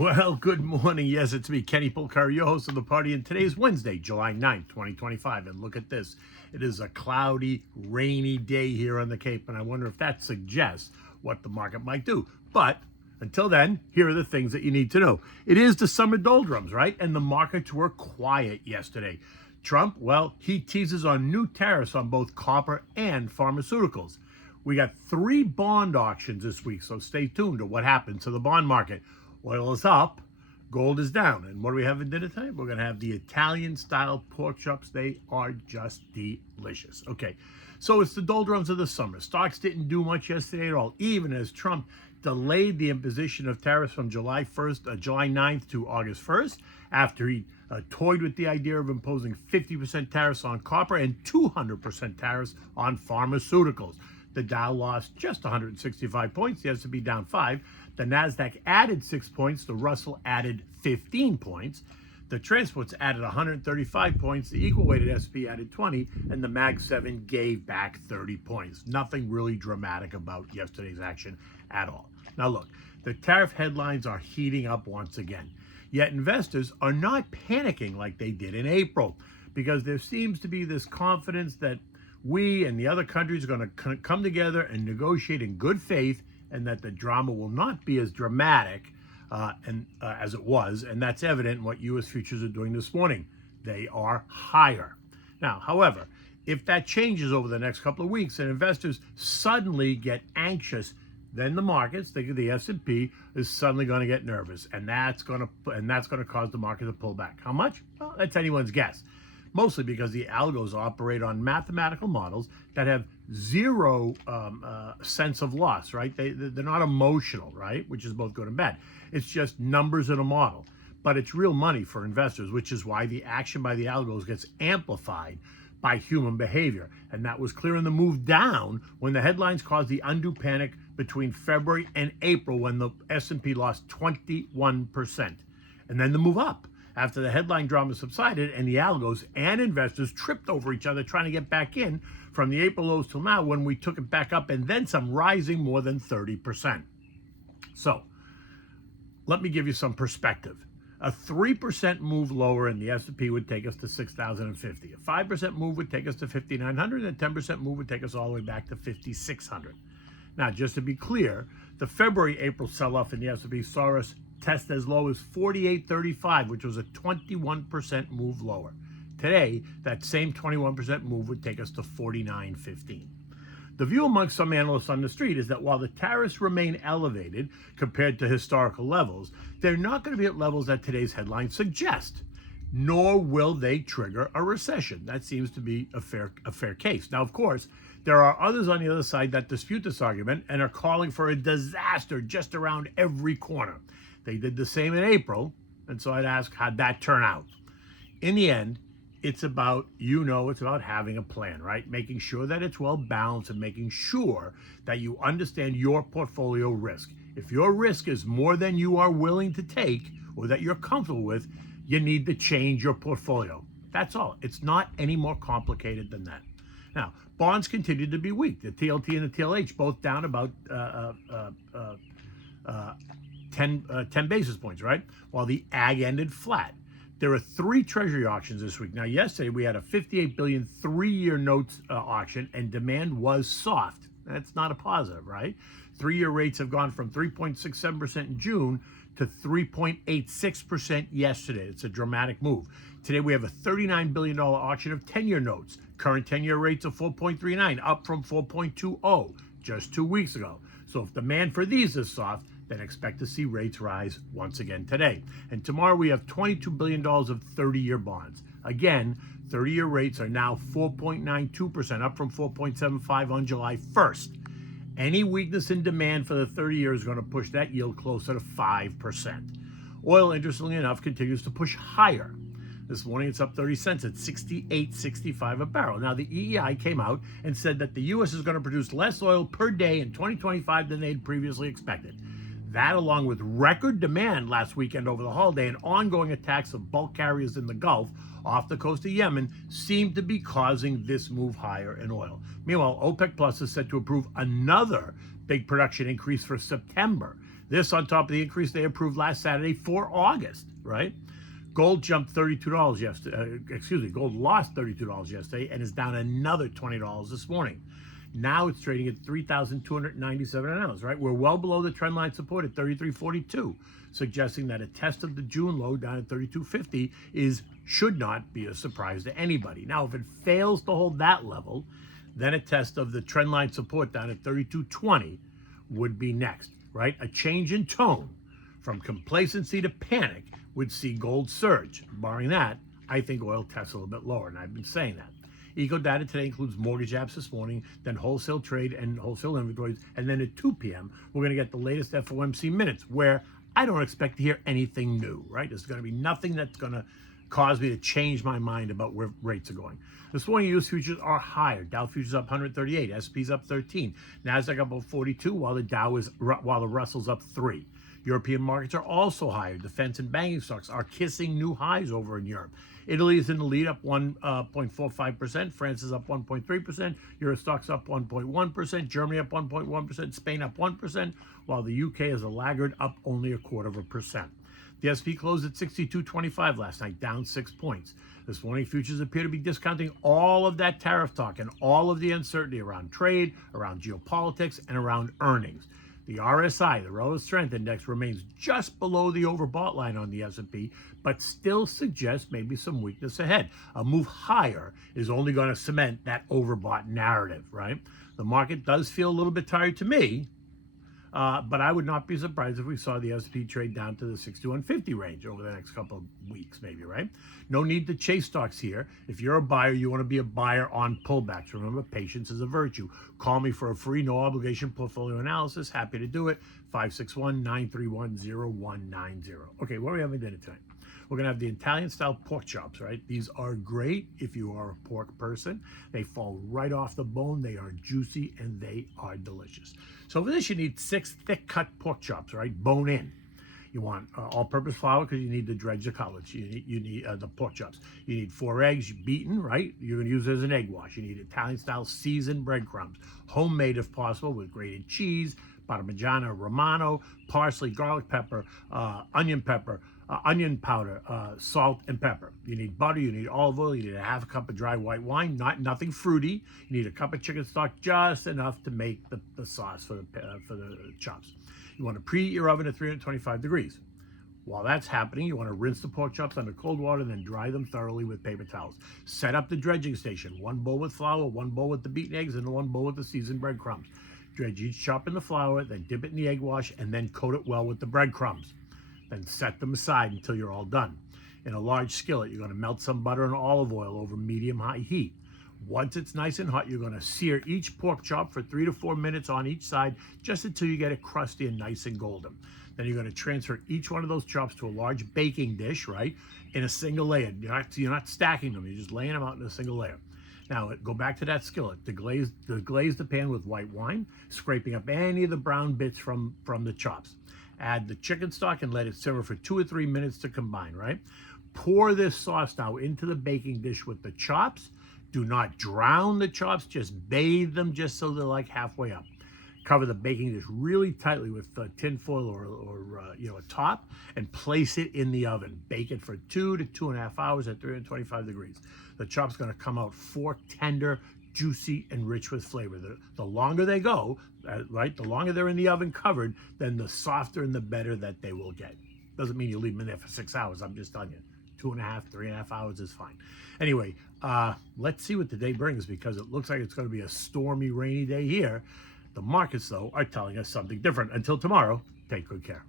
Well, good morning. Yes, it's me, Kenny Polcari, your host of the party. And today is Wednesday, July 9th, 2025. And look at this. It is a cloudy, rainy day here on the Cape. And I wonder if that suggests what the market might do. But until then, here are the things that you need to know. It is the summer doldrums, right? And the markets were quiet yesterday. Trump, well, he teases on new tariffs on both copper and pharmaceuticals. We got 3 bond auctions this week, so stay tuned to what happens to the bond market. Oil is up, gold is down. And what do we have in dinner tonight? We're going to have the Italian-style pork chops. They are just delicious. Okay, so it's the doldrums of the summer. Stocks didn't do much yesterday at all, even as Trump delayed the imposition of tariffs from July 9th to August 1st, after he toyed with the idea of imposing 50% tariffs on copper and 200% tariffs on pharmaceuticals. The Dow lost just 165 points. The S&P down 5. The Nasdaq added 6 points. The Russell added 15 points. The transports added 135 points. The equal-weighted S&P added 20, and the Mag 7 gave back 30 points. Nothing really dramatic about yesterday's action at all. Now look, the tariff headlines are heating up once again. Yet investors are not panicking like they did in April, because there seems to be this confidence that we and the other countries are going to come together and negotiate in good faith, and that the drama will not be as dramatic as it was. And that's evident in what U.S. futures are doing this morning. They are higher. Now, however, if that changes over the next couple of weeks and investors suddenly get anxious, then the markets, think of the S&P, is suddenly going to get nervous, and that's going to cause the market to pull back. How much? Well, that's anyone's guess. Mostly because the algos operate on mathematical models that have zero sense of loss, right? They're not emotional, right? Which is both good and bad. It's just numbers in a model. But it's real money for investors, which is why the action by the algos gets amplified by human behavior. And that was clear in the move down when the headlines caused the undue panic between February and April, when the S&P lost 21%. And then the move up after the headline drama subsided and the algos and investors tripped over each other trying to get back in from the April lows till now, when we took it back up, and then some, rising more than 30%. So let me give you some perspective. A 3% move lower in the S&P would take us to 6,050. A 5% move would take us to 5,900, and a 10% move would take us all the way back to 5,600. Now, just to be clear, the February-April sell-off in the S&P saw us test as low as 48.35, which was a 21% move lower. Today, that same 21% move would take us to 49.15. The view amongst some analysts on the street is that while the tariffs remain elevated compared to historical levels, they're not going to be at levels that today's headlines suggest, nor will they trigger a recession. That seems to be a fair case. Now, of course, there are others on the other side that dispute this argument and are calling for a disaster just around every corner. They did the same in April, and so I'd ask, how'd that turn out? In the end, it's about having a plan, right? Making sure that it's well balanced and making sure that you understand your portfolio risk. If your risk is more than you are willing to take or that you're comfortable with, you need to change your portfolio. That's all. It's not any more complicated than that. Now, bonds continue to be weak. The TLT and the TLH both down about 10 basis points, right? While the ag ended flat. There are 3 treasury auctions this week. Now, yesterday we had a $58 billion 3-year notes auction, and demand was soft. That's not a positive, right? 3-year rates have gone from 3.67% in June to 3.86% yesterday. It's a dramatic move. Today we have a $39 billion auction of 10-year notes. Current 10-year rates of 4.39, up from 4.20 just 2 weeks ago. So if demand for these is soft, then expect to see rates rise once again today. And tomorrow we have $22 billion of 30-year bonds. Again, 30-year rates are now 4.92%, up from 4.75 on July 1st. Any weakness in demand for the 30-year is going to push that yield closer to 5%. Oil, interestingly enough, continues to push higher. This morning it's up 30 cents at 68.65 a barrel. Now, the EEI came out and said that the U.S. is going to produce less oil per day in 2025 than they'd previously expected. That, along with record demand last weekend over the holiday and ongoing attacks of bulk carriers in the Gulf off the coast of Yemen, seem to be causing this move higher in oil. Meanwhile, OPEC Plus is set to approve another big production increase for September. This on top of the increase they approved last Saturday for August, right? Gold jumped $32 yesterday. Gold lost $32 yesterday and is down another $20 this morning. Now it's trading at $3,297 an ounce, right? We're well below the trend line support at $33.42, suggesting that a test of the June low down at $32.50 should not be a surprise to anybody. Now, if it fails to hold that level, then a test of the trend line support down at $32.20 would be next, right? A change in tone from complacency to panic would see gold surge. Barring that, I think oil tests a little bit lower, and I've been saying that. Eco data today includes mortgage apps this morning, then wholesale trade and wholesale inventories, and then at 2 p.m., we're going to get the latest FOMC minutes, where I don't expect to hear anything new, right? There's going to be nothing that's going to cause me to change my mind about where rates are going. This morning, U.S. futures are higher. Dow futures up 138, S&P's up 13, Nasdaq up 42, while the Russell's up 3. European markets are also higher. Defense and banking stocks are kissing new highs over in Europe. Italy is in the lead, up 1.45%. France is up 1.3%. Euro stocks up 1.1%. Germany up 1.1%. Spain up 1%, while the UK is a laggard, up only 0.25%. The S&P closed at 62.25 last night, down 6 points. This morning, futures appear to be discounting all of that tariff talk and all of the uncertainty around trade, around geopolitics, and around earnings. The RSI, the Relative Strength Index, remains just below the overbought line on the S&P, but still suggests maybe some weakness ahead. A move higher is only going to cement that overbought narrative, right? The market does feel a little bit tired to me, but I would not be surprised if we saw the S&P trade down to the 6150 range over the next couple of weeks, maybe, right? No need to chase stocks here. If you're a buyer, you want to be a buyer on pullbacks. Remember, patience is a virtue. Call me for a free, no-obligation portfolio analysis. Happy to do it. 561-931-0190. Okay, what are we having dinner tonight? We're going to have the Italian-style pork chops, right? These are great if you are a pork person. They fall right off the bone. They are juicy, and they are delicious. So for this, you need 6 thick-cut pork chops, right? Bone in. You want all-purpose flour because you need to dredge the cutlets. You need the pork chops. You need 4 eggs beaten, right? You're going to use it as an egg wash. You need Italian-style seasoned breadcrumbs, homemade if possible, with grated cheese, Parmigiano Romano, parsley, garlic pepper, onion powder, salt, and pepper. You need butter, you need olive oil, you need a half a cup of dry white wine, nothing fruity. You need a cup of chicken stock, just enough to make the sauce for the chops. You want to preheat your oven at 325 degrees. While that's happening, you want to rinse the pork chops under cold water, then dry them thoroughly with paper towels. Set up the dredging station, 1 bowl with flour, 1 bowl with the beaten eggs, and 1 bowl with the seasoned breadcrumbs. Dredge each chop in the flour, then dip it in the egg wash, and then coat it well with the breadcrumbs. Then set them aside until you're all done. In a large skillet, you're going to melt some butter and olive oil over medium-high heat. Once it's nice and hot, you're going to sear each pork chop for 3 to 4 minutes on each side, just until you get it crusty and nice and golden. Then you're going to transfer each one of those chops to a large baking dish, right, in a single layer. You're not stacking them. You're just laying them out in a single layer. Now, go back to that skillet. Deglaze the pan with white wine, scraping up any of the brown bits from the chops. Add the chicken stock and let it simmer for 2 or 3 minutes to combine, right? Pour this sauce now into the baking dish with the chops. Do not drown the chops, just bathe them just so they're like halfway up. Cover the baking dish really tightly with tin foil or a top, and place it in the oven. Bake it for 2 to 2.5 hours at 325 degrees. The chop's going to come out fork tender, juicy, and rich with flavor. The longer they go, right, the longer they're in the oven covered, then the softer and the better that they will get. Doesn't mean you leave them in there for 6 hours. I'm just telling you, 2.5, 3.5 hours is fine. Anyway, let's see what the day brings, because it looks like it's going to be a stormy, rainy day here. The markets, though, are telling us something different. Until tomorrow, take good care.